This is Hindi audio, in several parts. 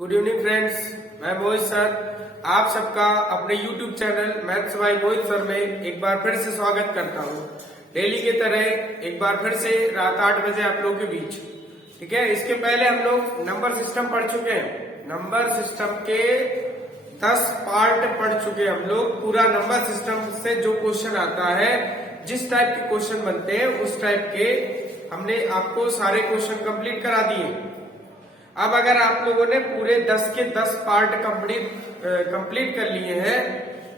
गुड इवनिंग फ्रेंड्स, मैं मोहित सर आप सबका अपने YouTube channel maths by Mohit sir में एक बार फिर से स्वागत करता हूँ। डेली की तरह एक बार फिर से रात 8 बजे आप लोगों के बीच। ठीक है, इसके पहले हम लोग नंबर सिस्टम पढ़ चुके हैं। नंबर सिस्टम के 10 पार्ट पढ़ चुके हैं हम लोग। पूरा नंबर सिस्टम से जो क्वेश्चन आता है, जिस टाइप के क्वेश्चन बनते हैं उस टाइप के हमने आपको सारे क्वेश्चन कंप्लीट करा दिए। अब अगर आप लोगों ने पूरे 10 के 10 पार्ट कंप्लीट कर लिए हैं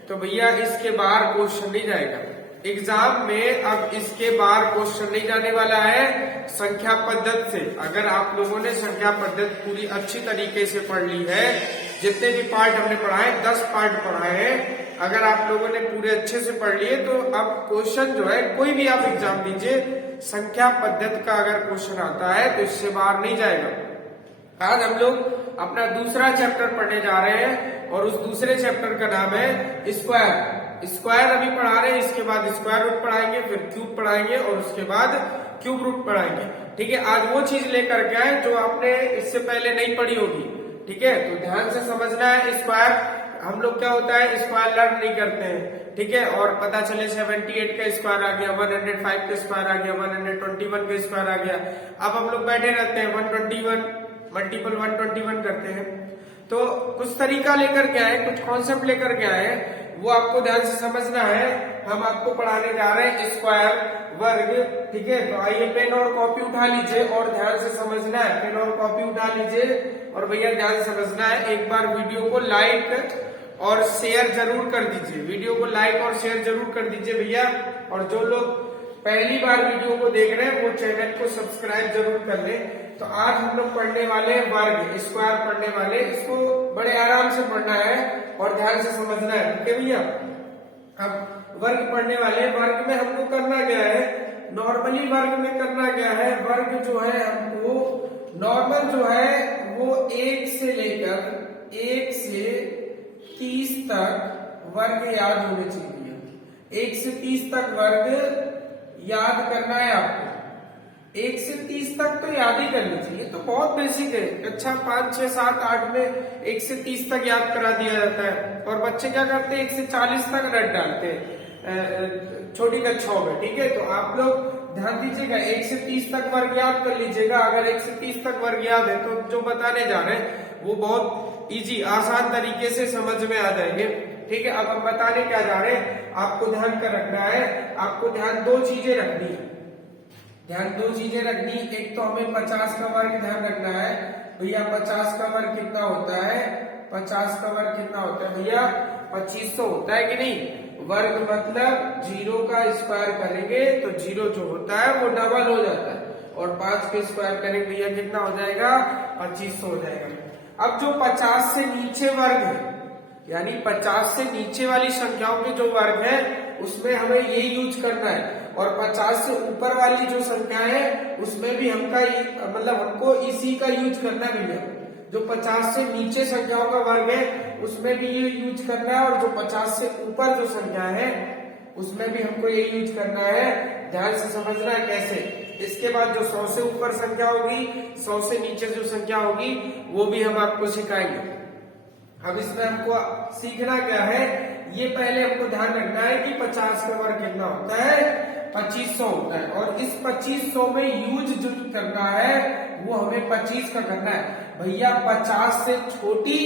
तो भैया इसके बाहर क्वेश्चन नहीं जाएगा एग्जाम में। अब इसके बाहर क्वेश्चन नहीं जाने वाला है संख्या पद्धति से। अगर आप लोगों ने संख्या पद्धति पूरी अच्छी तरीके से पढ़ ली है, जितने भी पार्ट हमने पढ़ाए 10 पार्ट पढ़ाए हैं, अगर आप लोगों ने पूरे अच्छे से पढ़ लिए तो अब क्वेश्चन जो है कोई भी आप एग्जाम दीजिए, संख्या पद्धति का अगर क्वेश्चन आता है तो इससे बाहर नहीं जाएगा। आज हम लोग अपना दूसरा चैप्टर पढ़ने जा रहे हैं और उस दूसरे चैप्टर का नाम है स्क्वायर। स्क्वायर अभी पढ़ा रहे हैं, इसके बाद स्क्वायर रूट पढ़ाएंगे, फिर क्यूब पढ़ाएंगे और उसके बाद क्यूब रूट पढ़ाएंगे। ठीक है, आज वो चीज लेकर के आए जो आपने इससे पहले नहीं पढ़ी होगी। ठीक है, तो ध्यान से समझना है। स्क्वायर हम लोग क्या होता है, स्क्वायर लर्न नहीं करते हैं। ठीक है, और पता चले 78 का स्क्वायर आ गया, 105 का स्क्वायर आ गया, 121 का स्क्वायर आ गया। अब हम लोग बैठे रहते हैं 121 मल्टीपल 121 करते हैं। तो कुछ तरीका लेकर के आए, कुछ कॉन्सेप्ट लेकर के आए, वो आपको ध्यान से समझना है। हम आपको पढ़ाने जा रहे हैं स्क्वायर, वर्ग। ठीक है, तो आइए पेन और कॉपी उठा लीजिए और ध्यान से समझना है। पेन और कॉपी उठा लीजिए और भैया ध्यान से समझना है। एक बार वीडियो को लाइक और शेयर जरूर कर दीजिए। वीडियो को लाइक और शेयर जरूर कर दीजिए भैया। और जो लोग पहली बार वीडियो को देख रहे हैं वो चैनल को सब्सक्राइब जरूर कर लें। तो आज हम लोग पढ़ने वाले हैं वर्ग, स्क्वायर पढ़ने वाले। इसको बड़े आराम से पढ़ना है और ध्यान से समझना है। ठीक है भैया, अब वर्ग पढ़ने वाले। वर्ग में हमको करना क्या है, नॉर्मली वर्ग में करना क्या है, वर्ग जो है हमको नॉर्मल जो है वो 1 से लेकर 1 से 30 तक वर्ग याद होने चाहिए। 1 से 30 तक वर्ग याद करना है आपको। 1 से 30 तक तो याद ही करनी चाहिए, तो बहुत बेसिक है। अच्छा 5, 6, 7, 8 में 1 से 30 तक याद करा दिया जाता है। और बच्चे क्या करते हैं, 1 से 40 तक रट डालते हैं छोटी कक्षाओं में। ठीक है, तो आप लोग ध्यान दीजिएगा, 1 से 30 तक वर्ग याद कर लीजिएगा। अगर 1 से 30 तक वर्ग याद है तो जो बताने जा रहे हैं वो बहुत इजी, आसान तरीके से समझ में आ जाएंगे। ठीक है, अब हम बताने क्या जा रहे हैं, आपको ध्यान कर रखना है। आपको ध्यान 2 चीजें रखनी है। ध्यान 2 चीजें रखनी। एक तो हमें 50 का वर्ग ध्यान रखना है। भैया 50 का वर्ग कितना होता है, 50 का वर्ग कितना होता है भैया, 2500 होता है कि नहीं। वर्ग मतलब 0 का स्क्वायर करेंगे तो 0 जो होता है वो डबल हो जाता है, और 5 के स्क्वायर करेंगे भैया कितना हो जाएगा, 2500 हो जाएगा। अब जो 50 से नीचे वर्ग है, यानी 50 से नीचे वाली संख्याओं के जो वर्ग है उसमें हमें ये यूज करना है। और 50 से ऊपर वाली जो संख्या है उसमें भी हमको इसी का यूज करना है भैया। जो 50 से नीचे संख्याओं का वर्ग है उसमें भी ये यूज करना है, और जो 50 से ऊपर जो संख्या है उसमें भी हमको ये यूज करना है। ध्यान से समझना है कैसे। इसके बाद जो 100 से ऊपर संख्या होगी, 100 से नीचे जो संख्या होगी वो भी हम आपको सिखाएंगे। अब इसमें हमको सीखना क्या है, ये पहले हमको ध्यान रखना है कि 50 का वर्ग कितना होता है, 2500 होता है। और इस 2500 में यूज जो करना है वो हमें 25 का करना है भैया। 50 से छोटी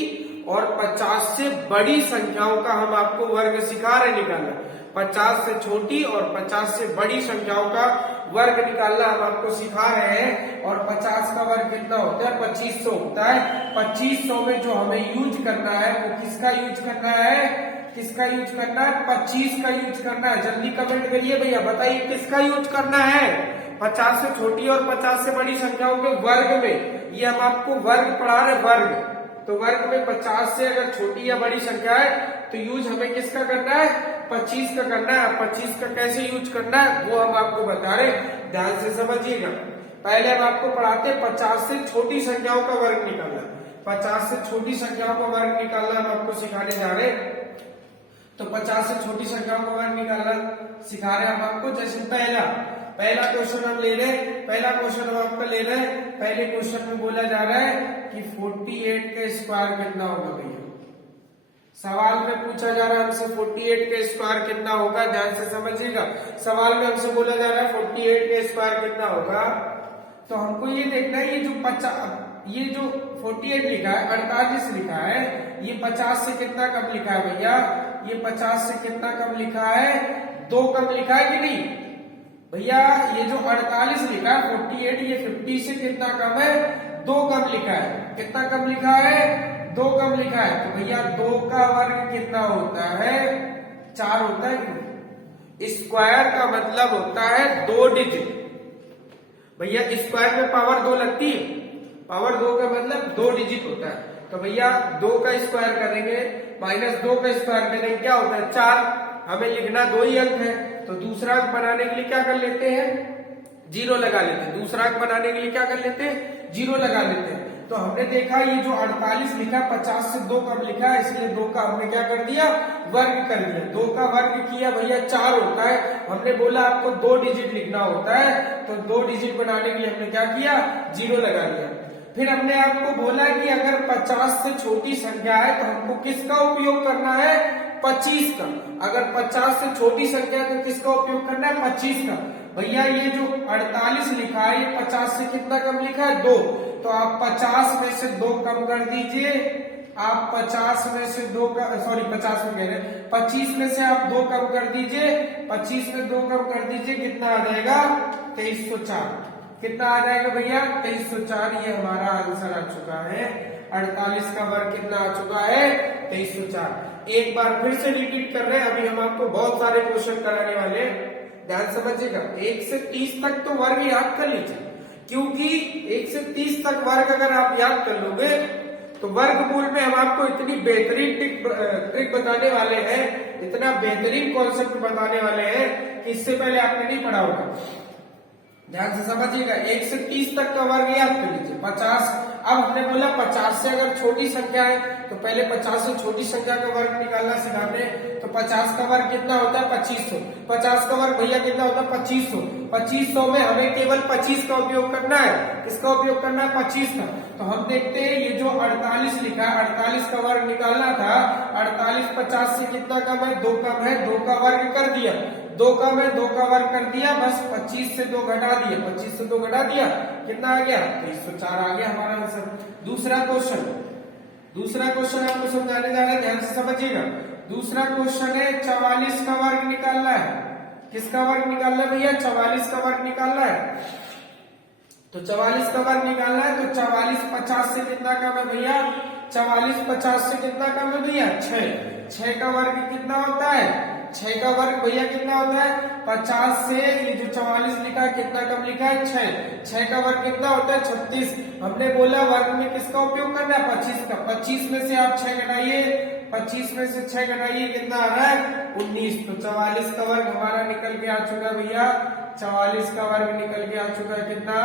और 50 से बड़ी संख्याओं का हम आपको वर्ग सिखा रहे निकालना। 50 से छोटी और 50 से बड़ी संख्याओं का वर्ग निकालना हम आपको सिखा रहे हैं। और 50 का वर्ग कितना होता है, 2500 होता है। 2500 में जो हमें यूज करना है वो किसका यूज करना है, किसका यूज करना है, 25 का यूज करना है। जल्दी कमेंट करिए भैया, बताइए किसका यूज करना है। 50 से छोटी और 50 से बड़ी संख्याओं के वर्ग में, ये हम आपको वर्ग पढ़ा रहे, वर्ग। तो वर्ग में 50 से अगर छोटी या बड़ी संख्या है तो यूज हमें किसका करना है, 25 का करना है। 25 का कैसे यूज करना है वो हम आपको बता रहे, ध्यान से समझिएगा। पहले हम आपको पढ़ाते हैं 50 से छोटी संख्याओं का वर्ग निकालना। 50 से छोटी संख्याओं का वर्ग निकालना हम आपको सिखाने जा रहे हैं। तो 50 से छोटी संख्याओं का वर्ग निकालना सिखा रहे हैं हम आपको। जैसे पहला क्वेश्चन हम ले रहे हैं, पहला क्वेश्चन हम आपका ले रहे हैं। पहले क्वेश्चन में बोला जा रहा है कि 48 का स्क्वायर कितना होगा भैया। सवाल में पूछा जा रहा है हमसे 48 का स्क्वायर कितना होगा, ध्यान से समझिएगा। सवाल में हमसे बोला जा रहा है 48 का स्क्वायर कितना होगा, तो हमको ये देखना है ये जो 48 लिखा है, 48 लिखा है, ये 50 से कितना कम लिखा है भैया, ये 50 से कितना कम लिखा है, 2 कम लिखा है कि नहीं भैया। ये जो 48 लिखा है 48, ये 50 से कितना कम है, 2 कम लिखा है। कितना कम लिखा है, 2 कम लिखा है। तो भैया 2 का वर्ग कितना होता है, 4 होता है। स्क्वायर का मतलब होता है 2 डिजिट भैया। स्क्वायर में पावर 2 लगती है, पावर 2 का मतलब 2 डिजिट होता है। तो भैया 2 का स्क्वायर करेंगे माइनस 2 का स्क्वायर करेंगे, क्या होता है 4। हमें लिखना 2 ही अंक है, तो दूसरा अंक बनाने के लिए क्या कर लेते हैं, 0 लगा लेते हैं। दूसरा अंक बनाने के लिए क्या कर लेते हैं, 0 लगा लेते हैं। तो हमने देखा ये जो 48 लिखा 50 से 2 कम लिखा है, इसलिए 2 का हमने क्या कर दिया, वर्ग कर दिया। 2 का वर्ग किया भैया 4 होता है। हमने बोला आपको 2 डिजिट लिखना होता है, तो 2 डिजिट बनाने के लिए हमने क्या किया, 0 लगा दिया। फिर हमने आपको बोला कि अगर 50 से छोटी संख्या है तो हमको किसका उपयोग करना है, 25 का। अगर 50 से छोटी संख्या है तो किसका उपयोग करना है, 25 का। भैया ये जो 48 लिखा है ये 50 से कितना कम लिखा है, 2। तो आप 50 में से 2 कम कर दीजिए। आप 50 में से 2 का, सॉरी 50 में कह रहे हैं, 25 में से आप 2 कम कर दीजिए। 25 में 2 कम कर दीजिए, कितना आ जाएगा, 2304। कितना आ जाएगा भैया, 2304। ये हमारा आंसर आ चुका है। 48 का वर्ग कितना आ चुका है, 2304। एक बार फिर से रिपीट कर रहे हैं, अभी हम आपको बहुत सारे क्वेश्चन कराने वाले हैं, ध्यान समझिएगा। 1 से 30 तक तो वर्ग याद कर लीजिए, क्योंकि 1 से 30 तक वर्ग अगर आप याद कर लोगे तो वर्गमूल में हम आपको इतनी बेहतरीन ट्रिक बताने वाले हैं, इतना बेहतरीन कॉन्सेप्ट बताने वाले हैं कि इससे पहले आपने नहीं पढ़ा होगा। ध्यान से समझिएगा। 1 से 30 तक का वर्ग याद कर लीजिए। 50, अब हमने बोला 50 से अगर छोटी संख्या है तो पहले 50 से छोटी संख्या का वर्ग निकालना सिखाते हैं। तो 50 का वर्ग कितना होता है, 2500। 50 का वर्ग भैया कितना होता है, 2500। 2500 में हमें केवल 25 का उपयोग करना है। किसका उपयोग करना है, 25 का। तो हम देखते हैं ये जो 48 लिखा है, 48 का वर्ग निकालना था। 48 50 से कितना कम है, 2 कम है। 2 का वर्ग कर दिया, 2 कम है, 2 का वर्ग कर दिया, बस 25 से 2 घटा दिया। 25 से 2 घटा दिया, कितना आ गया, 2304 आ गया हमारा आंसर। दूसरा क्वेश्चन आपको समझाने जा रहे हैं, ध्यान से समझिएगा। दूसरा क्वेश्चन है 44 का वर्ग निकालना है। किसका वर्ग निकालना है भैया, 44 का वर्ग निकालना है। तो 44 का वर्ग निकालना है, तो 44 50 से कितना कम है भैया, 44 50 से कितना कम है भैया, 6। 6 का वर्ग कितना होता है, 6 का वर्ग भैया कितना होता है, 50 से ये जो 44 लिखा है कितना कम लिखा है, 6। 6 का वर्ग कितना होता है, 36। हमने बोला वर्ग में किसका उपयोग करना है, 25 का। 25 में से आप 6 घटाइए, 25 में से 6 घटाइए, कितना आ रहा है, 19। तो 44 का वर्ग हमारा निकल के आ चुका है भैया। 44 का वर्ग निकल के आ चुका है कितना,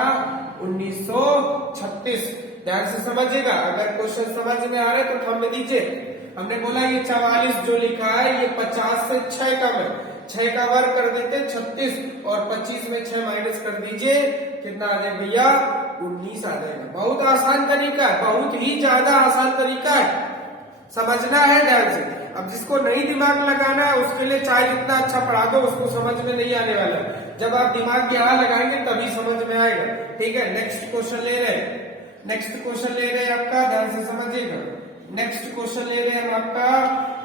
1936। ध्यान से समझिएगा। अगर क्वेश्चन समझ में आ रहे तो थंब दीजिए। हमने बोला ये 44 जो लिखा है ये 50 से 6 कम है। 6 का वर्ग कर देते 36 और 25 में 6 माइनस कर दीजिए, कितना आ जाएगा भैया, 19 आ जाएगा। बहुत आसान तरीका है, बहुत ही ज्यादा आसान तरीका है, समझना है ध्यान से। अब जिसको नहीं दिमाग लगाना है उसके लिए चाहे जितना अच्छा पढ़ा दो उसको समझ में नहीं आने वाला। जब आप दिमाग यहाँ लगाएंगे तभी समझ में आएगा। ठीक है, नेक्स्ट क्वेश्चन ले रहे हैं। नेक्स्ट क्वेश्चन ले रहे हैं आपका, ध्यान से समझिएगा। नेक्स्ट क्वेश्चन ले रहे हैं हम आपका।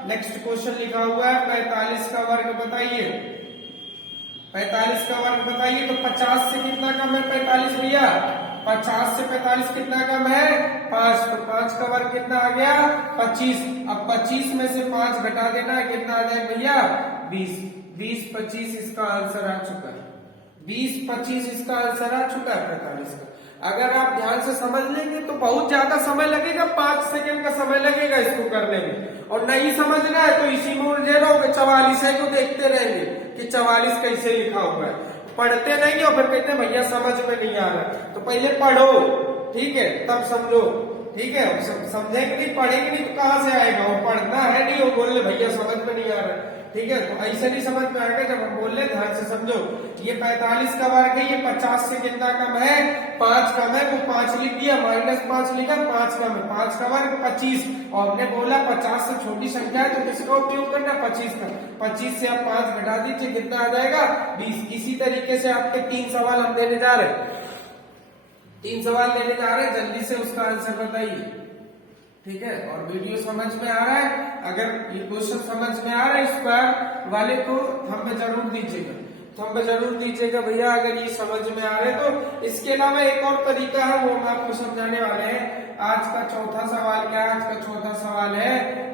नेक्स्ट क्वेश्चन लिखा हुआ है 45 का वर्ग बताइए। 45 का वर्ग बताइए। तो 50 से कितना कम है 45 भैया, 50 से 45 कितना कम है, 5। तो 5 का वर्ग कितना आ गया, 25। अब 25 में से 5 घटा देना है, कितना आ जाएगा भैया, 20। 20 25 इसका आंसर आ चुका है। 20 25 इसका आंसर आ चुका है 45 का। अगर आप ध्यान से समझ लेंगे तो बहुत ज्यादा समय लगेगा, 5 सेकंड का समय लगेगा इसको करने में। और नहीं समझना है तो इसी में उलझे रहोगे, 44 को देखते रहेंगे कि 44 कैसे लिखा हुआ है, पढ़ते नहीं और फिर कहते भैया समझ में नहीं आ रहा। तो पहले पढ़ो, ठीक है, तब समझो। ठीक है, समझेंगे नहीं, पढ़ेंगे नहीं तो कहाँ से आएगा, वो पढ़ना है नहीं, वो बोल रहे भैया समझ में नहीं आ रहा। ठीक है, तो ऐसे नहीं समझ में आएगा जब हम बोल रहे ध्यान से समझो। ये 45 का वर्ग है, ये 50 से कितना कम है, 5 कम है, वो 5 लिख दिया, -5 लिखा, 5 कम है, 5 का वर्ग 25, और हमने बोला 50 से छोटी संख्या है तो किसका उपयोग करना, 25 का। 25 से आप 5 घटा दीजिए, कितना आ जाएगा, 20। इसी तरीके से आपके 3 सवाल हम देने जा रहे हैं, 3 सवाल देने जा रहे हैं, जल्दी से उसका आंसर बताइए। ठीक है, और वीडियो समझ में आ रहा है, अगर ये क्वेश्चन समझ में आ रहा है स्क्वायर वाले तो थंब जरूर दीजिएगा, थंब जरूर दीजिएगा भैया अगर ये समझ में आ रहे तो। इसके अलावा एक और तरीका है, वो हम आपको समझाने वाले हैं। आज का चौथा सवाल क्या है, आज का चौथा सवाल है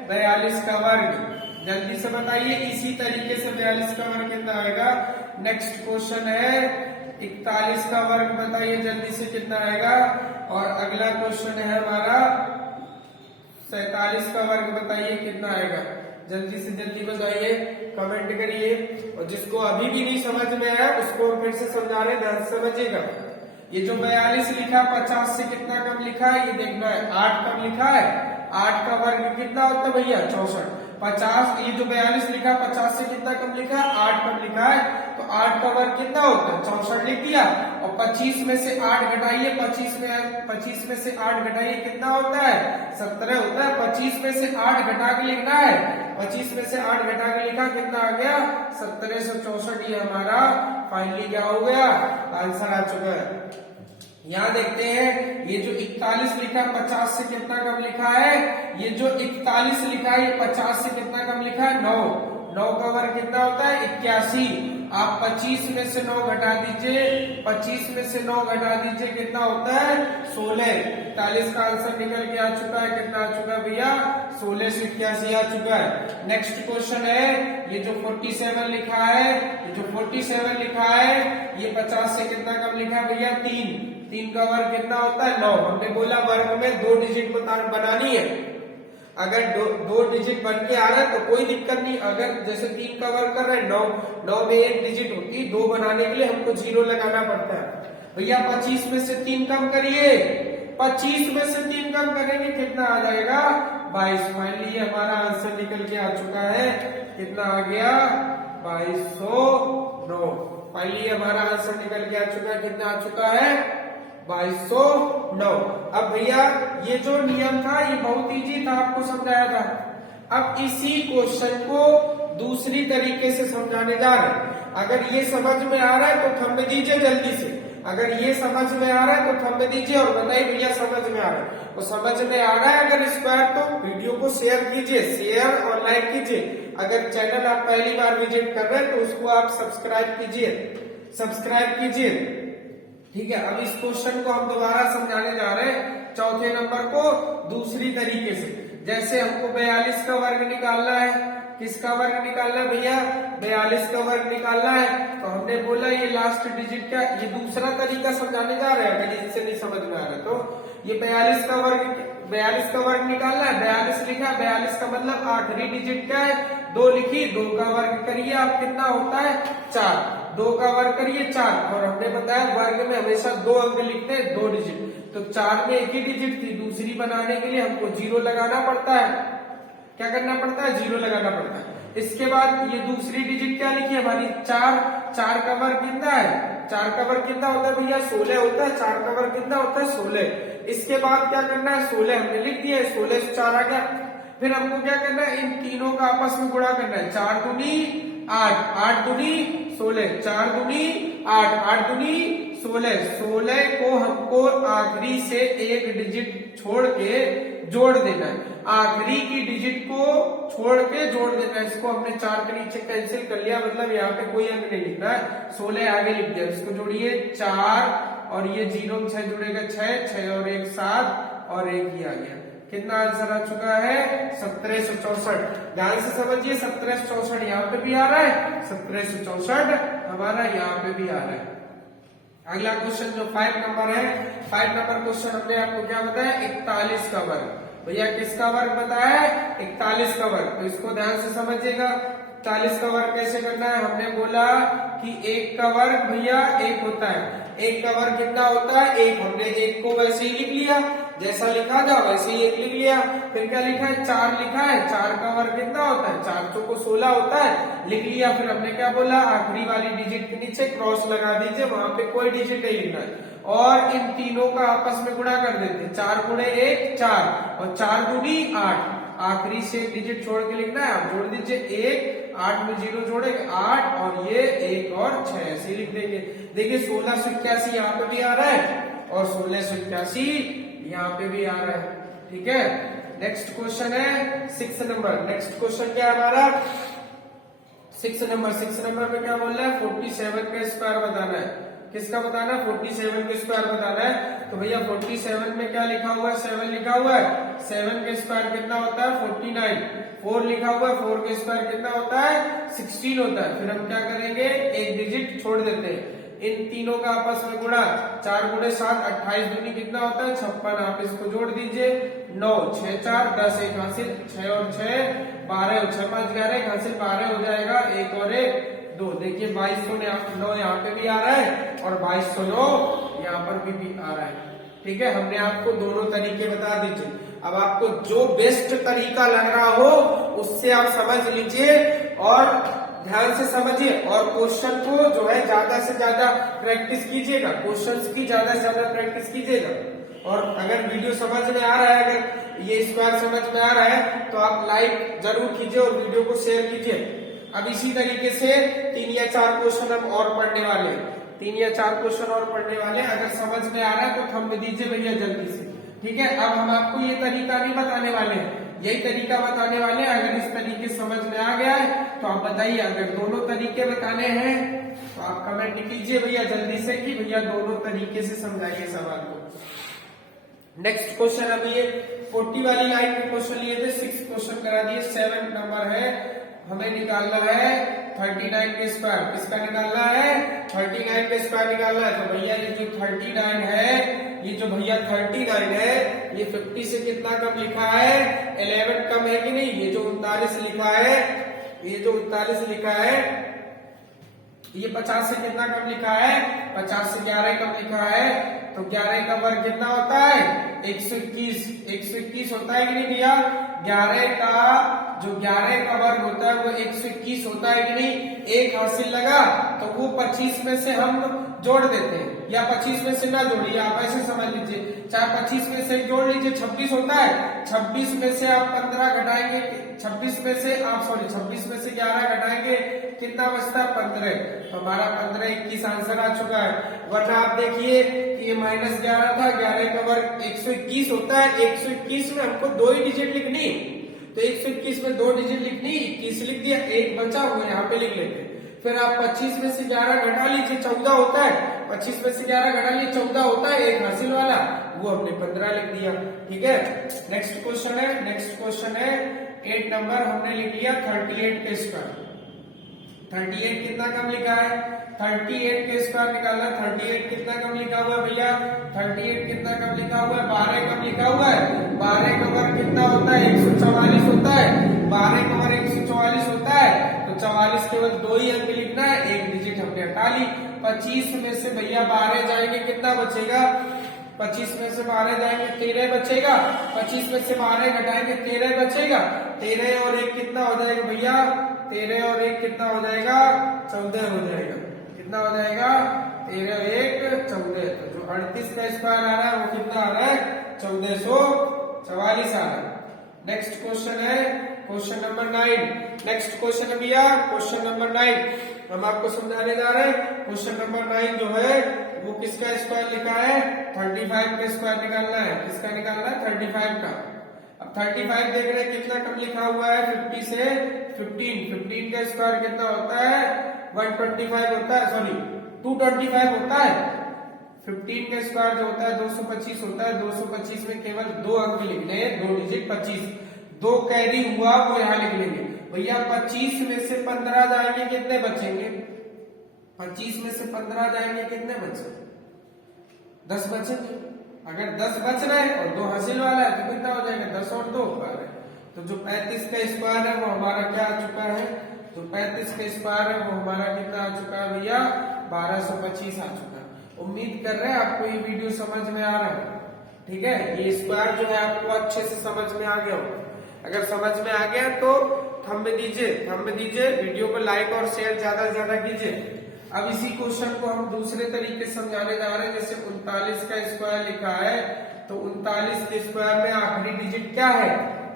42 का वर्ग। जल्दी से बताइए, इसी तरीके से 42 का वर्ग कितना आएगा। नेक्स्ट क्वेश्चन है 41 का वर्ग, बताइए जल्दी से कितना आएगा। और अगला क्वेश्चन है हमारा 47 का वर्ग, बताइए कितना आएगा। जल्दी से जल्दी बताइए, कमेंट करिए। और जिसको अभी भी नहीं समझ में आया उसको फिर से समझा रहे, ध्यान से समझिएगा। ये जो 42 लिखा 50 से कितना कम लिखा है, ये देखना है। 8 कम लिखा है, 8 का वर्ग कितना होता है भैया, 64। 50, ये जो 42 लिखा 50 से कितना कम लिखा है, 8 कम लिखा है, तो 8 का वर्ग कितना होता है, 64 लिख दिया। और 25 में से 8 घटाइए, 25 में से 8 घटाइए, कितना होता है, 17 होता है। 25 में से 8 घटा के लिखना है, 25 में से 8 घटा के लिखा, कितना आ गया, 1764। ये हमारा फाइनली क्या हो गया, आंसर आ चुका है। यहाँ देखते हैं, ये जो 41 लिखा 50 से कितना कम लिखा है, ये जो 41 लिखा है ये 50 से कितना कम लिखा है, 9। 9 का वर्ग कितना होता है, 81। आप 25 में से 9 घटा दीजिए, 25 में से 9 घटा दीजिए, कितना होता है, 16। 41 का आंसर निकल के आ चुका है, कितना आ चुका है भैया, 16 से 81 आ चुका है। नेक्स्ट क्वेश्चन है, ये जो 47 लिखा है, ये जो 47 लिखा है, ये 50 से कितना कम लिखा है भैया, 3। 3 का वर्ग कितना होता है, 9। हमने बोला वर्ग में 2 डिजिट बनानी है। अगर दो डिजिट बन के आ रहा है तो कोई दिक्कत नहीं। अगर जैसे 3 का वर्ग कर रहे हैं 9, 9 में 1 डिजिट होती है, 2 बनाने के लिए हमको 0 लगाना पड़ता है। भैया 25 में से 3 कम करिए, 25 में से 3 कम करेंगे, कितना आ जाएगा, 22। फाइनली हमारा आंसर निकल के आ चुका है, कितना आ गया, 2209। फाइनली हमारा आंसर निकल के आ चुका है, कितना आ चुका है, 2209। अब भैया ये जो नियम था ये बहुत इजी था, आपको समझाया था। अब इसी क्वेश्चन को दूसरी तरीके से समझाने जा रहे हैं। अगर ये समझ में आ रहा है तो थंब दीजिए जल्दी से, अगर ये समझ में आ रहा है तो थंब दीजिए और बताइए भैया समझ में आ रहा है। तो समझ में आ रहा है अगर स्क्वायर तो वीडियो को शेयर कीजिए, शेयर और लाइक कीजिए। अगर चैनल आप पहली बार विजिट कर रहे हैं तो उसको आप सब्सक्राइब कीजिए, सब्सक्राइब कीजिए। ठीक है, अब इस क्वेश्चन को हम दोबारा समझाने जा रहे हैं, चौथे नंबर को दूसरी तरीके से। जैसे हमको 42 का वर्ग निकालना है, किसका वर्ग निकालना है भैया, 42 का वर्ग निकालना है। तो हमने बोला ये लास्ट डिजिट का, ये दूसरा तरीका समझाने जा रहे हैं। अगर इससे नहीं समझ में आ रहा तो ये 42 का वर्ग निकालना है। 42 लिखा, 42 का मतलब आखिरी डिजिट क्या है, 2 लिखी, 2 का वर्ग करिए आप, कितना होता है, 4। 2 का वर्ग करिए 4, और हमने बताया वर्ग में हमेशा 2 अंक लिखते हैं, 2 डिजिट। तो 4 में एक ही डिजिट थी, दूसरी बनाने के लिए हमको 0 लगाना पड़ता है। क्या करना पड़ता है, 0 लगाना पड़ता है। इसके बाद ये दूसरी डिजिट क्या लिखी हमारी, 4। 4 का वर्ग कितना है, 4 का वर्ग कितना होता है भैया, 16 होता है। 4 का वर्ग कितना होता है, 16। इसके बाद क्या करना है, 16 हमने लिख दिया है, 16 से 4 आ गया। फिर हमको क्या करना है, इन तीनों का आपस में गुणा करना है। 4 दूनी 8, 8 दूनी 16, 4 दूनी 8, 8 दूनी 16। 16 को हमको आखिरी से एक डिजिट छोड़ के जोड़ देना है, आखिरी की डिजिट को छोड़ के जोड़ देना है। इसको हमने 4 के नीचे कैंसिल कर लिया, मतलब यहाँ पे कोई अंक नहीं लिखना है, 16 आगे लिख दिया। इसको जोड़िए 4 और ये 0 में 6 जुड़ेगा, 6, 6 और 1 7 और 1 ही आ गया। कितना आंसर आ चुका है, 1764। ध्यान से समझिए, 1764 यहाँ पे भी आ रहा है, 1764 हमारा यहाँ पे भी आ रहा है। अगला क्वेश्चन जो 5 नंबर है, 5 नंबर क्वेश्चन हमने आपको क्या बताया, 41 का वर्ग। भैया किसका वर्ग बताया है, 41 का वर्ग। तो इसको ध्यान से समझिएगा, 41 का वर्ग कैसे करना है। हमने बोला कि 1 का वर्ग भैया 1 होता है। 1 का वर्ग कितना होता है, 1। हमने 1 को वैसे ही लिख लिया, जैसा लिखा था वैसे ही एक लिख लिया। फिर क्या लिखा है, 4 लिखा है, 4 का वर्ग कितना होता है, 4 चौको 16 होता है, लिख लिया। फिर हमने क्या बोला, आखिरी वाली डिजिट के नीचे क्रॉस लगा दीजिए, वहां पे कोई डिजिट नहीं लिखना है। और इन तीनों का आपस में गुणा कर देते, 4 गुणे 1 4 और 4 दूनी 8, आखिरी से एक डिजिट छोड़ के लिखना है, आप जोड़ दीजिए 1, 8 में 0 जोड़ेंगे 8 और ये 1 और 6 ऐसे लिख देंगे। देखिए 1681 यहाँ पे भी आ रहा है और 1681 यहाँ पे भी आ रहा है। ठीक है, नेक्स्ट क्वेश्चन है 6 नंबर। नेक्स्ट क्वेश्चन क्या है हमारा 6 नंबर में क्या बोल रहा है, 47 का स्क्वायर बताना है। किसका बताना है, 47 के स्क्वायर बताना है। तो भैया 47 में क्या लिखा हुआ है, 7 लिखा हुआ है, 7 के स्क्वायर कितना होता है 49, 4 लिखा हुआ है, 4 के स्क्वायर कितना होता है 16 होता है। फिर हम क्या करेंगे, एक डिजिट छोड़ देते हैं, इन तीनों का आपस में गुणा, 4 गुणे 7 28 दूनी कितना होता है 56, आप इसको जोड़ दीजिए 9 6 4 10 1 हासिल 6 और 6 12 और 6 5 11 हासिल 12 हो जाएगा, 1 और 1 2। देखिए 2209 यहाँ पे भी आ रहा है और 2209 यहाँ पर भी आ रहा है। ठीक है, हमने आपको दोनों तरीके बता दीजिए। अब आपको जो बेस्ट तरीका लग रहा हो उससे आप समझ लीजिए और ध्यान से समझिए, और क्वेश्चन को जो है ज्यादा से ज्यादा प्रैक्टिस कीजिएगा, क्वेश्चंस की ज्यादा से ज्यादा प्रैक्टिस कीजिएगा। और अगर वीडियो समझ में आ रहा है, अगर ये स्क्वायर समझ में आ रहा है तो आप लाइक जरूर कीजिए और वीडियो को शेयर कीजिए। अब इसी तरीके से 3 या 4 क्वेश्चन हम और पढ़ने वाले हैं, 3 या 4 क्वेश्चन और पढ़ने वाले हैं। अगर समझ में आ रहा है तो थंब दीजिए भैया जल्दी से। ठीक है, अब हम आपको ये तरीका नहीं बताने वाले हैं, यही तरीका बताने वाले हैं। अगर इस तरीके समझ में आ गया है तो आप बताइए, अगर दोनों तरीके बताने हैं तो आप कमेंट कीजिए भैया जल्दी से कि भैया दोनों तरीके से समझाइए सवाल को। नेक्स्ट क्वेश्चन, अभी ये 40 वाली लाइन में क्वेश्चन लिए थे, 6 क्वेश्चन करा दिए। 7 नंबर है, हमें निकालना है 39 के स्क्वायर। किसका निकालना है, 39 के स्क्वायर निकालना है। तो भैया ये जो 39 है, ये जो भैया 39 है, ये 50 से कितना कम लिखा है, 11 कम है कि नहीं। ये जो 39 लिखा है, ये जो 39 लिखा है, ये 50 से कितना कम लिखा है, 50 से 11 कम लिखा है। तो 11 का वर्ग कितना होता है 121, 121 होता है कि नहीं भैया। 11 का जो 11 का वर्ग होता है वो 121 होता है कि नहीं। एक हासिल लगा तो वो 25 में से हम जोड़ देते हैं, या 25 में से ना जोड़िए, आप ऐसे समझ लीजिए, चाहे 25 में से जोड़ लीजिए, 26 होता है। 26 में से आप 15 घटाएंगे, 26 में से आप 26 में से 11 घटाएंगे, कितना बचता है 15। तो हमारा 15 21 आंसर आ चुका है। वरना आप देखिए कि ये -11 था, 11 का वर्ग 121 होता है। 121 में हमको 2 ही डिजिट लिखनी, तो 121 में 2 डिजिट लिखनी, 21 लिख दिया, एक बचा हुआ यहाँ पे लिख लेते। फिर आप 25 में से 11 घटा लीजिए, 14 होता है। 25 में से 11 घटा लीजिए, 14 होता है, एक हासिल वाला, वो हमने 15 लिख दिया। ठीक है, नेक्स्ट क्वेश्चन है, नेक्स्ट क्वेश्चन है 8 नंबर, हमने लिख लिया 38 के स्क्वायर। 38 कितना कम लिखा है, 38 के स्क्वायर निकालना। 38 कितना कम लिखा हुआ है भैया, 38 कितना कम लिखा हुआ है, 12 कम लिखा हुआ है। 12 का वर्ग कितना होता है 144 होता है। 12 का वर्ग 144 होता है, तो 44 केवल 2 ही अंक लिखना है, एक डिजिट हमने हटा ली। 25 में से भैया 12 जाएंगे, कितना बचेगा, 25 में से 12 जाएंगे 13 बचेगा। 25 में से 12 घटाएंगे 13 बचेगा। 13 और 1 कितना हो जाएगा भैया, 13 और 1 कितना हो जाएगा 14 हो जाएगा। कितना हो जाएगा 13 और 1 14। तो जो 38 का स्क्वायर आ रहा है वो कितना आ रहा है 1444 आ रहा है। नेक्स्ट क्वेश्चन है क्वेश्चन नंबर 9। नेक्स्ट क्वेश्चन है भैया क्वेश्चन नंबर 9, हम आपको समझाने जा रहे हैं। क्वेश्चन नंबर 9 जो है वो किसका स्क्वायर लिखा है, 35 का स्क्वायर निकालना है। किसका निकालना है 35 का। अब 35 देख रहे हैं कितना कम लिखा हुआ है, 50 से 15। 15 का स्क्वायर कितना होता है 125 होता है, सॉरी 225 होता है। 15 का स्क्वायर जो होता है 225 होता है। 225 में केवल 2 अंक लिखने हैं, 2 डिजिट 25, 2 कैरी हुआ वो यहाँ लिख लेंगे भैया। 25 में से 15 जाएंगे कितने बचेंगे, 25 में से 15 जाएंगे कितने बचेंगे 10 बचेंगे। अगर 10 बच रहे हैं और 2 हासिल वाला है तो कितना हो जाएगा 10 और 2 12। तो जो 35 का स्क्वायर है वो हमारा क्या आ चुका है, जो 35 का स्क्वायर है वो हमारा कितना आ चुका है भैया 1225 आ चुका है। उम्मीद कर रहे हैं आपको ये वीडियो समझ में आ रहा है। ठीक है, ये स्क्वायर जो है आपको अच्छे से समझ में आ गया होगा। अगर समझ में आ गया तो थंब दीजिए, वीडियो को लाइक और शेयर ज्यादा से ज्यादा कीजिए। अब इसी क्वेश्चन को हम दूसरे तरीके से समझाने जा रहे हैं। जैसे 39 का स्क्वायर लिखा है, तो 39 के स्क्वायर में आखिरी डिजिट क्या है?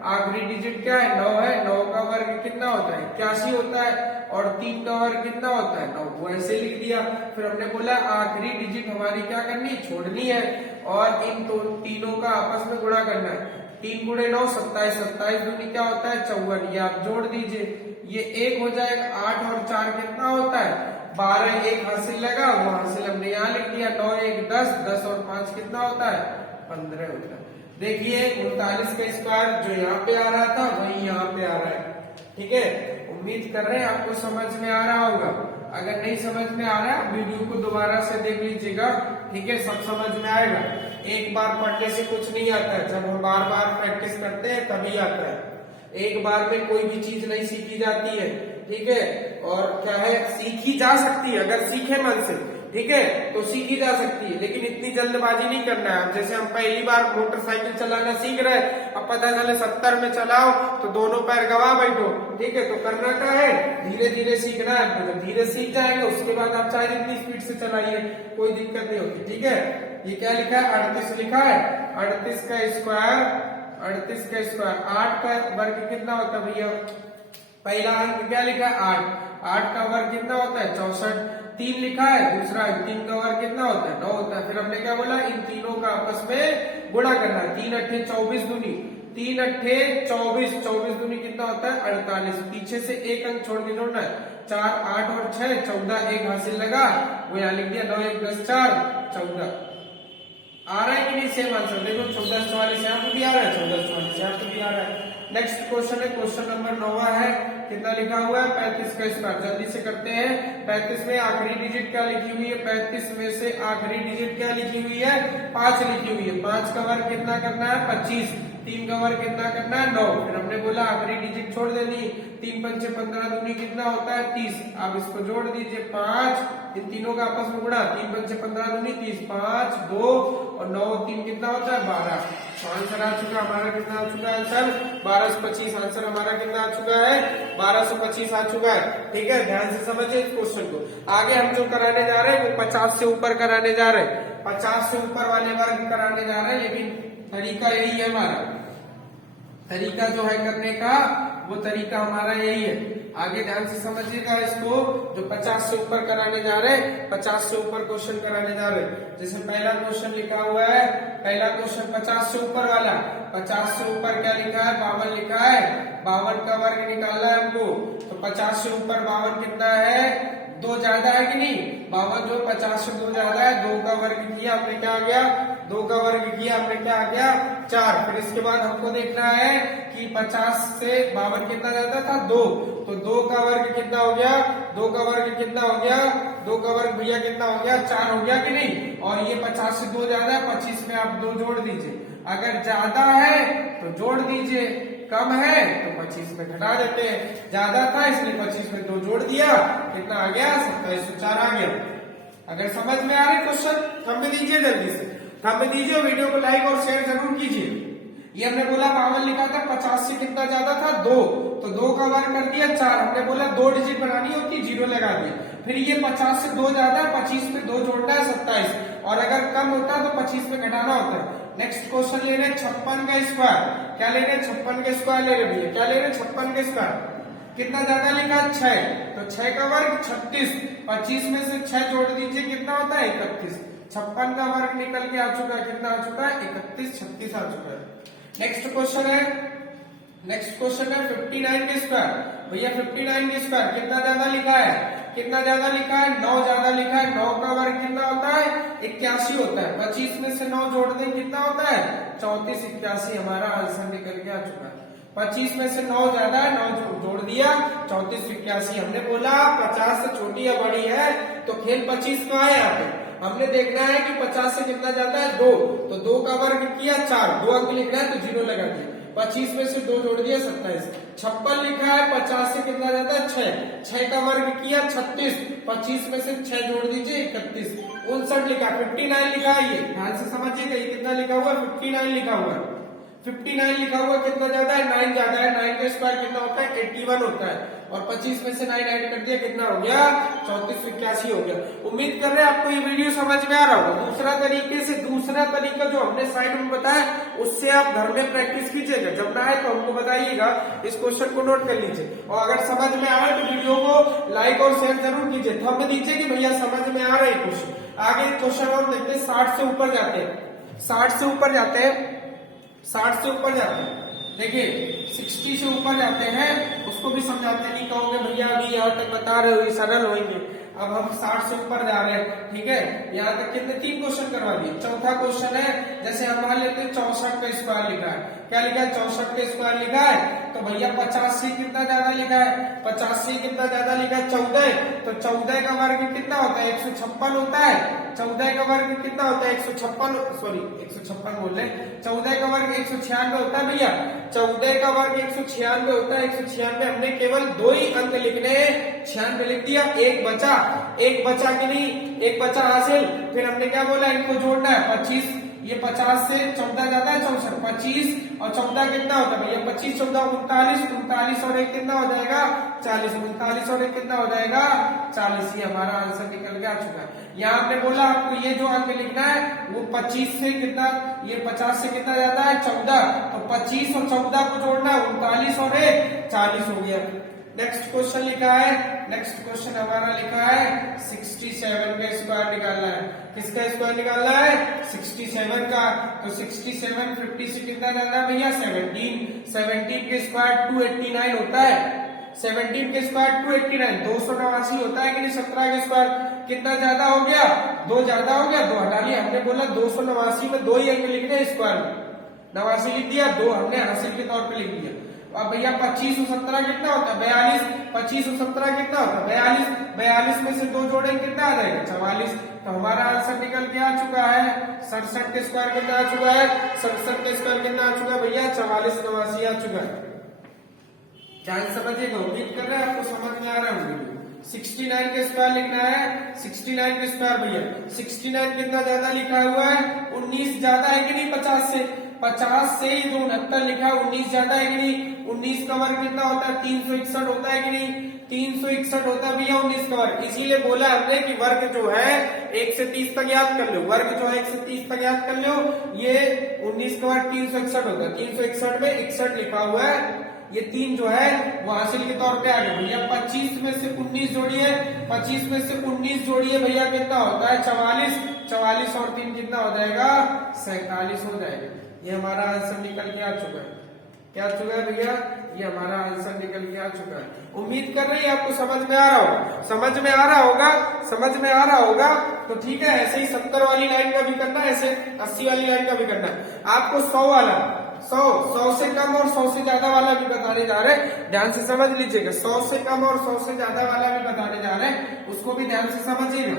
आखिरी डिजिट क्या है? 9 है। 9 का वर्ग कितना होता है? 81 होता है। और 3 का वर्ग कितना होता है? 9। वो ऐसे लिख दिया। फिर हमने बोला आखिरी डिजिट हमारी क्या करनी? छोड़नी है, और इन तीनों का आपस में गुणा करना है। 3 गुणे 9 27, 27 दूनी क्या होता है? 54। ये आप जोड़ दीजिए, ये 1 हो जाएगा। 8 और 4 कितना होता है? 12। 1 हासिल लगा, वो हासिल हमने यहाँ लिख दिया। 9 1 10, 10 और 5 कितना होता है? 15 होता है। देखिए 39 का स्क्वायर जो यहाँ पे आ रहा था वही यहाँ पे आ रहा है। ठीक है, उम्मीद कर रहे हैं आपको समझ में आ रहा होगा। अगर नहीं समझ में आ रहा है वीडियो को दोबारा से देख लीजिएगा। ठीक है, सब समझ में आएगा। एक बार पढ़ने से कुछ नहीं आता है, जब हम बार बार प्रैक्टिस करते हैं तभी आता है। एक बार में कोई भी चीज नहीं सीखी जाती है। ठीक है, और क्या है, सीखी जा सकती है अगर सीखे मन से। ठीक है, तो सीखी जा सकती है, लेकिन इतनी जल्दबाजी नहीं करना है। जैसे हम पहली बार मोटरसाइकिल चलाना सीख रहे हैं, अब पता चले 70 में चलाओ तो दोनों पैर गवा बैठो। ठीक है, तो करना क्या है, धीरे धीरे सीखना है। जब धीरे सीख जाएंगे उसके बाद आप चाहे जितनी स्पीड से चलाइए, कोई दिक्कत नहीं होती। ठीक है, ये क्या लिखा है? 38 लिखा है। 38 का स्क्वायर, 38 का स्क्वायर 8 का वर्ग कितना होता है भैया? पहला अंक क्या लिखा है? 8। 8 का वर्ग कितना होता है? 64। 3 लिखा है, दूसरा 3 का वर्ग कितना होता है? 9 होता है। फिर हमने क्या बोला? इन तीनों का आपस में गुणा करना है। 3 अट्ठे 24 दूनी, 3 अट्ठे 24, 24 दूनी कितना होता है? 48। पीछे से एक अंक छोड़ के जोड़ना है। 4 8 और 6 14, 1 हासिल लगा, वो यहाँ लिख दिया। 9 1 10 4 14। आ रहा है कि नहीं सेम आंसर? देखो 14 44 यहाँ पे भी आ रहा है, 14 44 यहाँ पे भी आ रहा है। नेक्स्ट क्वेश्चन है, क्वेश्चन नंबर 9 है। कितना लिखा हुआ है? 35 का स्क्वायर। जल्दी से करते हैं। 35 में आखिरी डिजिट क्या लिखी हुई है? 35 में से आखिरी डिजिट क्या लिखी हुई है? 5 लिखी हुई है। 5 का वर्ग कितना करना है? 25। 3 का वर्ग कितना करना है? 9। फिर हमने बोला आखिरी डिजिट छोड़ देनी। 3 पंचे 15 दूनी कितना होता है? 30। आप इसको जोड़ दीजिए 5, इन तीनों का आपस में गुणा। 3 पंचे 15 दूनी 30, 5 2 और 9 3 कितना होता है? 12। तो आंसर आ चुका हमारा, कितना आ चुका है आंसर? 12 से 25। आंसर हमारा कितना आ चुका है? 12 से 25 आ चुका है। ठीक है, ध्यान से समझिए इस क्वेश्चन को। आगे हम जो कराने जा रहे हैं वो 50 से ऊपर कराने जा रहे हैं। 50 से ऊपर वाले वर्ग कराने जा रहे हैं, लेकिन तरीका यही है हमारा। तरीका जो है करने का, वो तरीका हमारा यही है। आगे ध्यान से समझिएगा इसको। जो 50 से ऊपर कराने जा रहे हैं, 50 से ऊपर क्वेश्चन कराने जा रहे हैं। जैसे पहला क्वेश्चन लिखा हुआ है, पहला क्वेश्चन 50 से ऊपर वाला। 50 से ऊपर क्या लिखा है? 52 लिखा है। 52 का वर्ग निकालना है हमको। तो 50 से ऊपर 52 कितना है? 2 ज्यादा है कि नहीं? 52 जो 50 से 2 ज्यादा है। 2 का वर्ग किया हमने, क्या आ गया? 2 का वर्ग किया हमने, क्या आ गया? 4। फिर इसके बाद हमको देखना है कि 50 से 52 कितना ज्यादा था? 2। तो 2 का वर्ग कितना हो गया? 2 का वर्ग कितना हो गया? 2 का वर्ग भैया कितना हो गया? 4 हो गया कि नहीं? और ये 50 से 2 ज्यादा है, 25 में आप 2 जोड़ दीजिए। अगर ज्यादा है तो जोड़ दीजिए, कम है तो 25 में घटा देते हैं। ज्यादा था इसलिए 25 में 2 जोड़ दिया, कितना आ गया? 2704 आ गया। अगर समझ में आ रहे क्वेश्चन, थंब दीजिए, जल्दी से थंब दीजिए, वीडियो को लाइक और शेयर जरूर कीजिए। ये हमने बोला 52 लिखा था, 50 से कितना ज्यादा था? 2। तो 2 का वर्ग कर दिया 4। हमने बोला 2 डिजिट बनानी होती, 0 लगा दिया। फिर ये 50 से 2 ज्यादा है, 25 में 2 जोड़ना है, 27। और अगर कम होता तो 25 में घटाना होता है। नेक्स्ट क्वेश्चन ले रहे 56 का स्क्वायर। क्या ले रहे? 56 का स्क्वायर ले रहे भैया। क्या ले रहे? 56 का स्क्वायर। कितना ज्यादा लिखा? 6। तो 6 का वर्ग 36। 25 में से 6 जोड़ दीजिए, कितना होता है? 31। 56 का वर्ग निकल के आ चुका है, कितना आ चुका है? 31 36 आ चुका है। नेक्स्ट क्वेश्चन है, नेक्स्ट क्वेश्चन है 59 के स्क्वायर। भैया 59 के स्क्वायर कितना ज्यादा लिखा है? कितना ज्यादा लिखा है? 9 ज्यादा लिखा है। 9 का वर्ग कितना होता है? 81 होता है। 25 में से 9 जोड़ दें, कितना होता है? 34 81 हमारा आंसर निकल के आ चुका है। 25 में से 9 ज्यादा है, 9 जोड़ दिया, 34 81। हमने बोला 50 से छोटी या बड़ी है तो खेल 25 का है। यहाँ पे हमने देखना है कि 50 से कितना ज्यादा है? 2। तो 2 का वर्ग किया 4, 2 अंक लिखना है तो 0 लगा दिया। 25 में से 2 जोड़ दिया 27, 56 लिखा है, 50 से कितना जाता है 6, 6 का वर्ग किया 36, 25 में से 6 जोड़ दीजिए 31, 59 लिखा, 59 लिखा है, ये ध्यान से समझिएगा, ये कितना लिखा हुआ है 59 लिखा हुआ है, 59 लिखा हुआ, कितना ज्यादा है 9 ज्यादा है, 9 का स्क्वायर कितना होता है 81 होता है, और 25 में से 9 ऐड कर दिया कितना हो गया 3481 हो गया। उम्मीद कर रहे हैं आपको ये वीडियो समझ में आ रहा होगा। दूसरा तरीका जो हमने साइड में बताया उससे आप घर में प्रैक्टिस कीजिएगा, जब ना आए तो हमको बताइएगा, इस क्वेश्चन को नोट कर लीजिए, और अगर समझ में आ रहा है तो वीडियो को लाइक और शेयर जरूर कीजिए, थंब दीजिए कि भैया समझ में आ रहा है क्वेश्चन। आगे क्वेश्चन और देखते हैं, 60 से ऊपर जाते हैं, 60 से ऊपर जाते हैं, 60 से ऊपर जाते हैं, देखिए 60 से ऊपर जाते हैं, उसको भी समझाते नहीं, कहोगे भैया अभी यहाँ तक बता रहे हो ये सरल होंगे, अब हम 60 से ऊपर जा रहे हैं, ठीक है। यहाँ तक कितने 3 क्वेश्चन करवा दिए। चौथा क्वेश्चन है, जैसे हम मान लेते हैं 64 का स्क्वायर लिखा है, क्या लिखा है 64 का स्क्वायर लिखा है, तो भैया 50 से कितना ज्यादा लिखा है, 50 से कितना ज्यादा लिखा है 14, तो 14 का वर्ग कितना होता है 156 होता है, 14 का वर्ग कितना होता है 156, सॉरी 156 बोल रहे, 14 का वर्ग 196 होता है भैया, 14 का वर्ग 196 होता है, 196 हमने केवल 2 ही अंक लिखने, 96 लिख दिया, एक बचा कि नहीं, एक बचा हासिल, फिर हमने क्या बोला इनको जोड़ना है 25, ये 50 से 14 जाता है 64, 25 और 14 कितना होता है भैया 25 14 39, 39 और 1 कितना हो जाएगा 40, 39 और 1 कितना हो जाएगा 40, ये हमारा आंसर निकल के आ चुका है। यहाँ आपने बोला आपको ये जो अंक लिखना है वो 25 से कितना, ये 50 से कितना जाता है 14, तो 25 और 14 को जोड़ना है 39 और 1 40 हो गया। नेक्स्ट क्वेश्चन लिखा है, नेक्स्ट क्वेश्चन हमारा लिखा है 67 का स्क्वायर निकालना है, किसका स्क्वायर निकालना है 67 का, तो 67 50 से कितना जाना है भैया 17, 17 के स्क्वायर 289 होता है, 17 के स्क्वायर 289 289 होता है कि नहीं, 17 के स्क्वायर कितना ज्यादा हो गया 2 ज्यादा हो गया, 2 हटा लिया, हमने बोला 289 में 2 ही अंक लिखने स्क्वायर में, 89 लिख दिया, 2 हमने हासिल के तौर पे लिख दिया। अब भैया 25 और 17 कितना होता है 42, 25 और 17 कितना होता है 42, 42 में से 2 जोड़ेंगे कितना आ जाएगा 44, तो हमारा आंसर निकल के आ चुका है 67 के स्क्वायर कितना आ चुका है, 67 के स्क्वायर कितना आ चुका है भैया 44 89 आ चुका है। ध्यान समझिएगा, उम्मीद कर रहे हैं आपको समझ में आ रहा है। 69 के स्क्वायर लिखना है, 69 के स्क्वायर भैया 69 कितना ज्यादा लिखा हुआ है 19 ज्यादा है कि नहीं 50 से, 50 से ही जो 69 लिखा है 19 ज्यादा है कि नहीं, 19 का वर्ग कितना होता है 361 होता है कि नहीं, 361 होता है भैया 19 का वर्ग, इसीलिए बोला हमने कि वर्ग जो है 1 से 30 तक याद कर लो, वर्ग जो है 1 से 30 तक याद कर लो, ये 19 का वर्ग 361 होता है, 361 में 61 लिखा हुआ है, ये 3 जो है वो हासिल के तौर पे आ गए भैया। 25 में से 19 जोड़िए, 25 में से 19 जोड़िए भैया कितना होता है 44, 44 और 3 कितना हो जाएगा 47 हो जाएगा। ये हमारा आंसर निकल के आ चुका है, क्या आ चुका है भैया, ये हमारा आंसर निकल के आ चुका है। उम्मीद कर रही है आपको समझ में आ रहा होगा, समझ में आ रहा होगा, समझ में आ रहा होगा, तो ठीक है, ऐसे ही 70 वाली लाइन का भी करना है, ऐसे 80 वाली लाइन का भी करना है। आपको 100 वाला 100 से कम और 100 से ज्यादा वाला भी बताने जा रहे हैं, ध्यान से समझ लीजिएगा, 100 से कम और 100 से ज्यादा वाला भी बताने जा रहे हैं, उसको भी ध्यान से समझिएगा,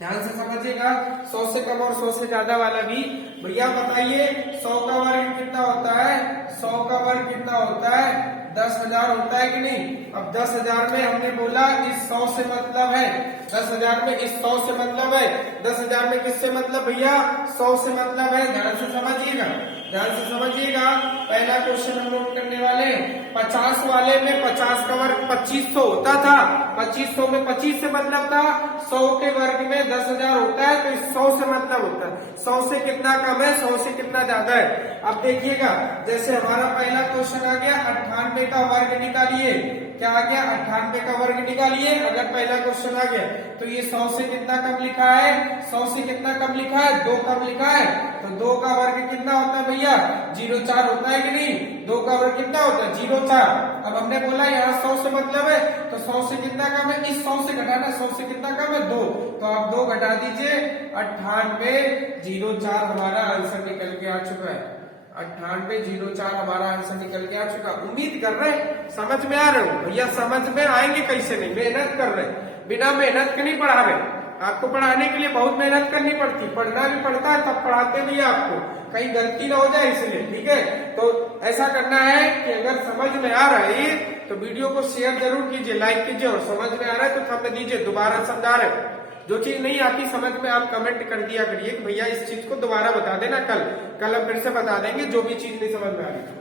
ध्यान से समझिएगा। 100 से कम और 100 से ज्यादा वाला भी भैया बताइए 100 का वर्ग कितना होता है, 100 का वर्ग कितना होता है 10,000 होता है कि नहीं। अब 10,000 में हमने बोला इस 100 से मतलब है, 10,000 में इस 100 से मतलब है, 10,000 में किससे मतलब भैया 100 से मतलब है, ध्यान से समझिएगा, ध्यान से समझिएगा। पहला क्वेश्चन हम लोग करने वाले 50 वाले में 50 का वर्ग 2500 होता था, 2500 में 25 से मतलब था, 100 के वर्ग में 10,000 होता है, तो इस 100 से मतलब होता है, 100 से कितना कम है 100 से कितना ज्यादा है। अब देखिएगा, जैसे हमारा पहला क्वेश्चन आ गया 98 का वर्ग निकालिए, क्या आ गया 98 का वर्ग निकालिए, अगर पहला क्वेश्चन आ गया तो ये 100 से कितना कम लिखा है, 100 से कितना कम लिखा है 2 कम लिखा है, तो 2 का वर्ग कितना होता है भैया 0,4 होता है कि नहीं, 2 का वर्ग कितना होता है 0,4। अब हमने बोला यहाँ 100 से मतलब है, तो 100 से कितना कम है, इस 100 से घटाना, 100 से कितना कम है 2, तो आप 2 घटा दीजिए, 98,04 हमारा आंसर निकल के आ चुका है, 98,04 हमारा आंसर निकल के आ चुका। उम्मीद कर रहे समझ में आ रहे हो भैया, समझ में आएंगे कैसे नहीं, मेहनत कर रहे, बिना मेहनत के नहीं पढ़ा रहे, आपको पढ़ाने के लिए बहुत मेहनत करनी पड़ती, पढ़ना भी पड़ता है, तब पढ़ाते भी आपको, कहीं गलती ना हो जाए इसलिए, ठीक है। तो ऐसा करना है कि अगर समझ में आ रहा है तो वीडियो को शेयर जरूर कीजिए, लाइक कीजिए, और समझ में आ रहा है तो थंब दीजिए, दोबारा समझा रहे। जो चीज नहीं आती समझ में आप कमेंट कर दिया करिए कि भैया इस चीज को दोबारा बता देना, कल हम फिर से बता देंगे जो भी चीज नहीं समझ में आ रही।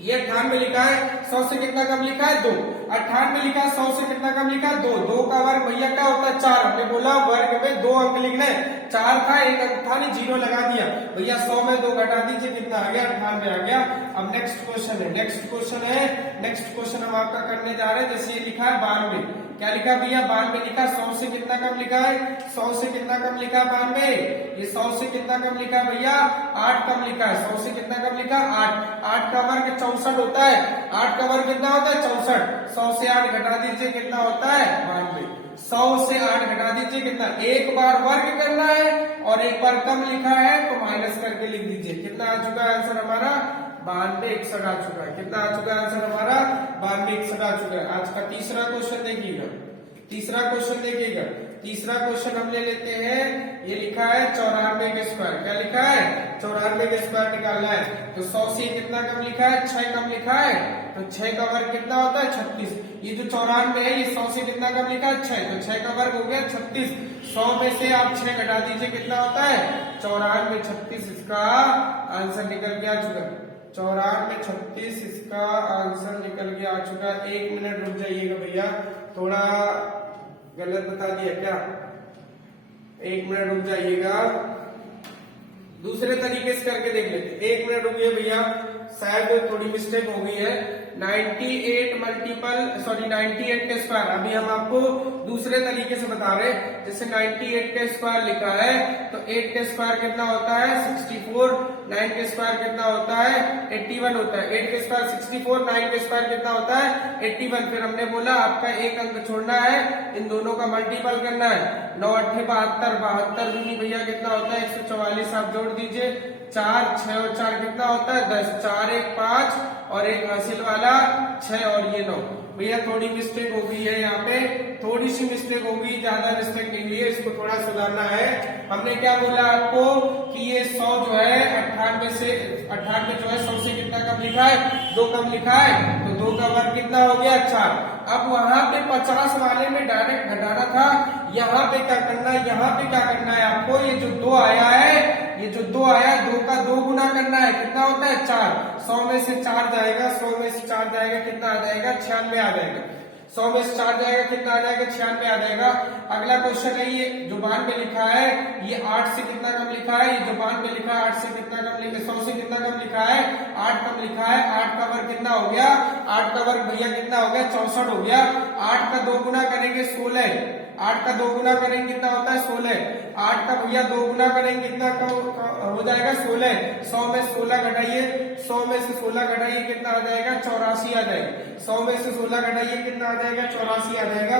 ये 98 लिखा है, 100 से कितना कम लिखा है 2। 98 लिखा है, 100 से कितना कम लिखा है 2। 2 का वर्ग भैया क्या होता है 4। हमने बोला वर्ग में 2 अंक लिखने, 4 था, 1 अंक था नहीं, 0 लगा दिया भैया। 100 में 2 घटा दीजिए, कितना आ गया 98 आ गया। अब नेक्स्ट क्वेश्चन है, नेक्स्ट क्वेश्चन हम आपका करने जा रहे हैं। जैसे ये लिखा है 92, क्या लिखा भैया 92 लिखा। 100 से कितना कम लिखा है, 100 से कितना कम लिखा है 92। ये 100 से कितना कम लिखा है भैया 8 कम लिखा है। 100 से कितना कम लिखा 8। 8 का वर्ग 64 होता है। 8 का वर्ग कितना होता है 64। 100 से 8 घटा दीजिए, कितना होता है 92। 100 से 8 घटा दीजिए, कितना, एक बार वर्ग करना है और एक बार कम लिखा है तो माइनस करके लिख दीजिए। कितना आ चुका है आंसर हमारा 92 61 आ चुका है। कितना आ चुका है आंसर हमारा 92 61 आ चुका है। आज का तीसरा क्वेश्चन देखिएगा, तीसरा क्वेश्चन हम ले लेते हैं। ये लिखा है 94 के स्क्वायर। क्या लिखा है 94 के स्क्वायर निकालना है। तो 100 से कितना कम लिखा है 6 कम लिखा है, तो 6 का वर्ग कितना होता है 36। ये जो 94 है ये 100 से कितना कम लिखा है 6, तो 6 का वर्ग हो गया 36। 100 में से आप 6 घटा दीजिए, कितना होता है 94 36। इसका आंसर निकल के आ चुका है 94 36। इसका आंसर निकल के आ चुका है। 1 मिनट रुक जाइएगा भैया, थोड़ा गलत बता दिया क्या, 1 मिनट रुक जाइएगा, दूसरे तरीके से करके देख लेते। 1 मिनट रुकिए भैया, शायद थोड़ी मिस्टेक हो गई है। 98 के स्क्वायर अभी हम आपको दूसरे तरीके से बता रहे हैं। जैसे 98 के स्क्वायर लिखा है तो 8 के स्क्वायर कितना होता है 64। 9 के स्क्वायर कितना होता है 81 होता है। 8 के स्क्वायर 64, 9 के स्क्वायर कितना होता है 81। फिर हमने बोला आपका एक अंक छोड़ना है, इन दोनों का मल्टीपल करना है। 9 8 72, 72 दूनी भैया कितना होता है 144। आप जोड़ दीजिए, 4 6 और 4 कितना होता है 10। 4 1 5 और एक हासिल वाला 6 और ये 9। भैया थोड़ी मिस्टेक हो गई है, यहाँ पे थोड़ी सी मिस्टेक हो गई, ज्यादा मिस्टेक नहीं हुई है, इसको थोड़ा सुधारना है। हमने क्या बोला आपको कि ये 100 जो है 98 जो है 100 से कितना कम लिखा है 2 कम लिखा है, तो 2 का वर्ग कितना हो गया 4। अब वहां पे 50 वाले में डायरेक्ट घटाना था, यहाँ पे क्या करना है, यहाँ पे क्या करना है आपको, ये जो 2 आया है, ये जो 2 आया 2 का 2 गुना करना है। कितना होता है 4। 100 में से 4 जाएगा, 100 में से 4 जाएगा, कितना आ जाएगा 96 आ जाएगा। 100 में से 4 जाएगा, कितना आ जाएगा 96 आ जाएगा। अगला क्वेश्चन है ये जो 92 लिखा है, ये 8 से कितना कम लिखा है, ये जो 92 लिखा है 8 से कितना कम लिखा है, 100 से कितना कम लिखा है 8 कम लिखा है। 8 का वर्ग कितना हो गया, 8 का वर्ग भैया कितना हो गया 64 हो गया। 8 का 2 गुना करेंगे 16, 8 का 2 गुना करेंगे कितना होता है 16। 8 का भैया 2 गुना करेंगे कितना हो जाएगा 16। 100 में 16 घटाइए, 100 में से 16 घटाइए, कितना आ जाएगा 84 आ जाएगा। 100 में से 16 घटाइए, कितना आ जाएगा 84 आ जाएगा।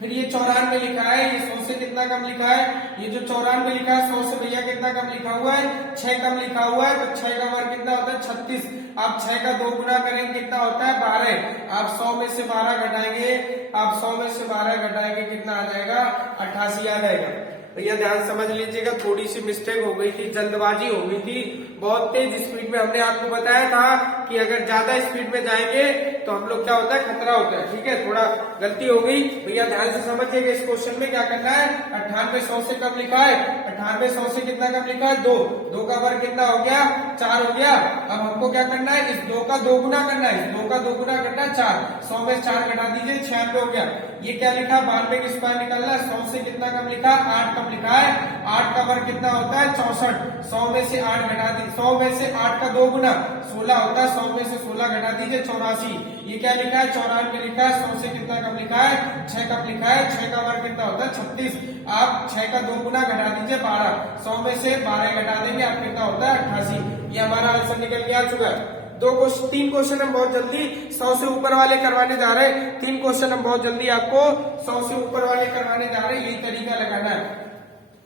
फिर ये 94 लिखा है, ये 100 से कितना कम लिखा है, ये जो 94 लिखा है 100 से भैया कितना कम लिखा हुआ है 6 कम लिखा हुआ है, तो 6 का वर्ग कितना होता है 36। आप 6 का 2 गुना करेंगे कितना होता है 12। आप 100 में से 12 घटाएंगे, आप 100 में से 12 घटाएंगे, कितना आ जाएगा 88 आ जाएगा। भैया ध्यान समझ लीजिएगा, थोड़ी सी मिस्टेक हो गई थी, जल्दबाजी हो गई थी, बहुत तेज स्पीड में। हमने आपको बताया था कि अगर ज्यादा स्पीड में जाएंगे तो हम लोग क्या होता है खतरा होता है, ठीक है, थोड़ा गलती हो गई। भैया ध्यान से समझिएगा, इस क्वेश्चन में क्या करना है, 98 100 से कम लिखा है, 98 100 से कितना कम लिखा है 2। 2 का वर्ग कितना हो गया 4 हो गया। अब हमको क्या करना है, इस 2 का 2 गुना करना है, इस 2 का 2 गुना करना है 4। 100 में 4 घटा दीजिए, 96 हो गया। ये क्या लिखा 92 की स्क्वायर निकालना है। 100 से कितना कम लिखा 8 कम लिखा है। 8 का वर्ग कितना होता है 64। 100 में से 8 घटा दी, 100 में से 8 का 2 गुना 16 होता है। 100 में से 16 घटा दीजिए, 84। ये क्या लिखा है 94 लिखा है। 100 से कितना कम लिखा है 6 कम लिखा है। 6 का वर्ग कितना होता है 36। आप 6 का 2 गुना घटा दीजिए 12। 100 में से 12 घटा देंगे, आप कितना होता है 88। ये हमारा आंसर निकल के आ चुका है। 3 क्वेश्चन हम बहुत जल्दी 100 से ऊपर वाले करवाने जा रहे हैं। 3 क्वेश्चन हम बहुत जल्दी आपको 100 से ऊपर वाले करवाने जा रहे हैं। यही तरीका लगाना है,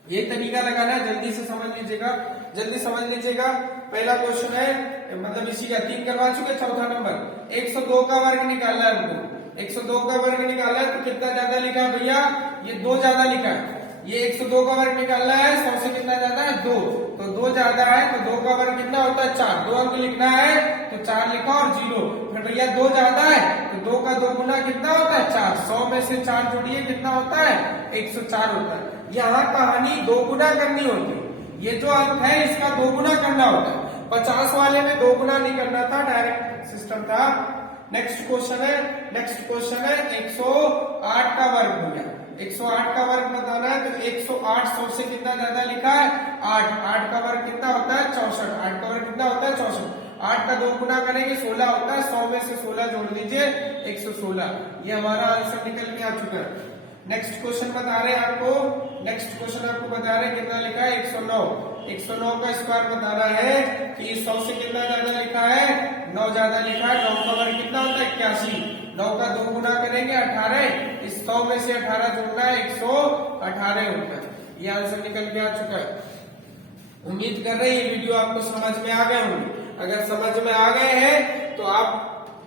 ये तरीका लगाना है, जल्दी से समझ लीजिएगा, जल्दी समझ लीजिएगा। पहला क्वेश्चन है, मतलब इसी का 3 करवा चुके। चौथा नंबर 102 का वर्ग निकालना है हमको। 102 का वर्ग निकालना है, तो कितना ज्यादा लिखा है भैया, ये 2 ज्यादा लिखा है। ये 102 का वर्ग निकालना है, 100 से कितना ज्यादा है 2। तो 2 ज्यादा है तो 2 का वर्ग कितना होता है 4, 2 अंक लिखना है तो 4 लिखा और 0। फिर भैया 2 ज्यादा है तो 2 का 2 गुना कितना होता है 4, 100 में से 4 जोड़िए कितना होता है 104 होता है। यहाँ कहानी 2 गुना करनी होती है, ये जो अंक है इसका 2 गुना करना होता है। 50 वाले में 2 गुना नहीं करना था, डायरेक्ट सिस्टम था। नेक्स्ट क्वेश्चन है 108 का वर्ग हो गया। 108 का वर्ग बताना है तो 108 100 से कितना ज्यादा लिखा है 8, 8 का वर्ग कितना होता है 64, 8 का वर्ग कितना होता है 64, 8 का 2 गुना करेंगे 16 होता है, 100 में से 16 जोड़ दीजिए 116। ये हमारा आंसर निकल के आ चुका है। नेक्स्ट क्वेश्चन बता रहे हैं आपको, नेक्स्ट क्वेश्चन आपको बता रहे हैं कितना लिखा है 109, 109 का स्क्वायर बताना है कि 100 से कितना ज्यादा लिखा है 9 ज्यादा लिखा है। 9 का वर्ग कितना होता है 81, 9 का 2 गुना करेंगे 18, इस 100 में से 18 जोड़ना है 118 होता है। ये आंसर निकल के आ चुका है। उम्मीद कर रहे हैं ये वीडियो आपको समझ में आ गए होंगे। अगर समझ में आ गए हैं तो आप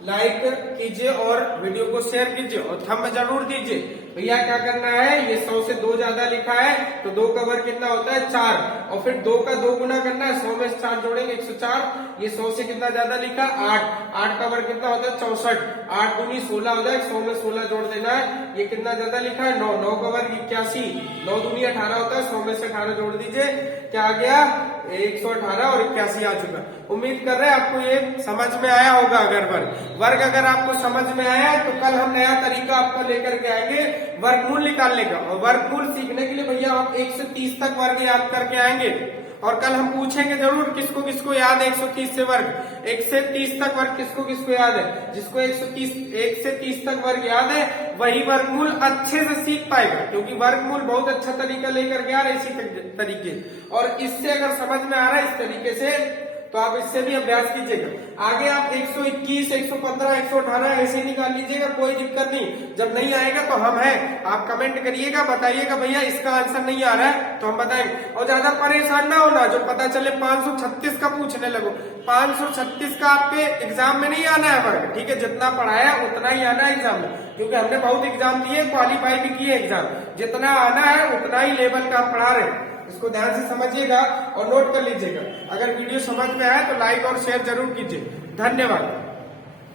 लाइक कीजिए और वीडियो को शेयर कीजिए और थंब जरूर दीजिए। भैया क्या करना है, ये 100 से 2 ज्यादा लिखा है तो 2 का वर्ग कितना होता है 4, और फिर 2 का 2 गुना करना है, 100 में से 4 जोड़ेंगे 104। ये 100 से कितना ज्यादा लिखा 8, 8 का वर्ग कितना होता है 64, 8 दूनी 16 हो जाए, 100 में 16 जोड़ देना है। ये कितना ज्यादा लिखा है 9, 9 का वर्ग 81, 9 दूनी 18 होता है, 100 में से 18 जोड़ दीजिए, क्या आ गया 118 और 81 आ चुका। उम्मीद कर रहे हैं आपको ये समझ में आया होगा। अगर वर्ग अगर आपको समझ में आया तो कल हम नया तरीका आपको लेकर के आएंगे वर्गमूल निकालने का। और वर्गमूल सीखने के लिए भैया आप 1 से 30 तक वर्ग याद करके आएंगे। और कल हम पूछेंगे जरूर किसको किसको याद है 130 से वर्ग, 1 से 30 तक वर्ग किसको किसको याद है। जिसको 1 से 30 तक वर्ग याद है वही वर्गमूल अच्छे से सीख पाएगा, क्योंकि वर्गमूल बहुत अच्छा तरीका लेकर के आ रहा है इसी तरीके। और इससे अगर समझ में आ रहा है इस तरीके से तो आप इससे भी अभ्यास कीजिएगा। आगे आप 121, 115, 118 ऐसे निकाल लीजिएगा, कोई दिक्कत नहीं। जब नहीं आएगा तो हम हैं, आप कमेंट करिएगा, बताइएगा भैया इसका आंसर नहीं आ रहा है तो हम बताएंगे। और ज्यादा परेशान ना होना, जो पता चले 536 का पूछने लगो। 536 का आपके एग्जाम में नहीं आना है वर्ग, ठीक है। जितना पढ़ाया उतना ही आना है एग्जाम में, क्योंकि हमने बहुत एग्जाम दिए, क्वालिफाई भी किए एग्जाम। जितना आना है उतना ही लेवल का हम पढ़ा रहे हैं। इसको ध्यान से समझिएगा और नोट कर लीजिएगा। अगर वीडियो समझ में आया तो लाइक और शेयर जरूर कीजिए। धन्यवाद।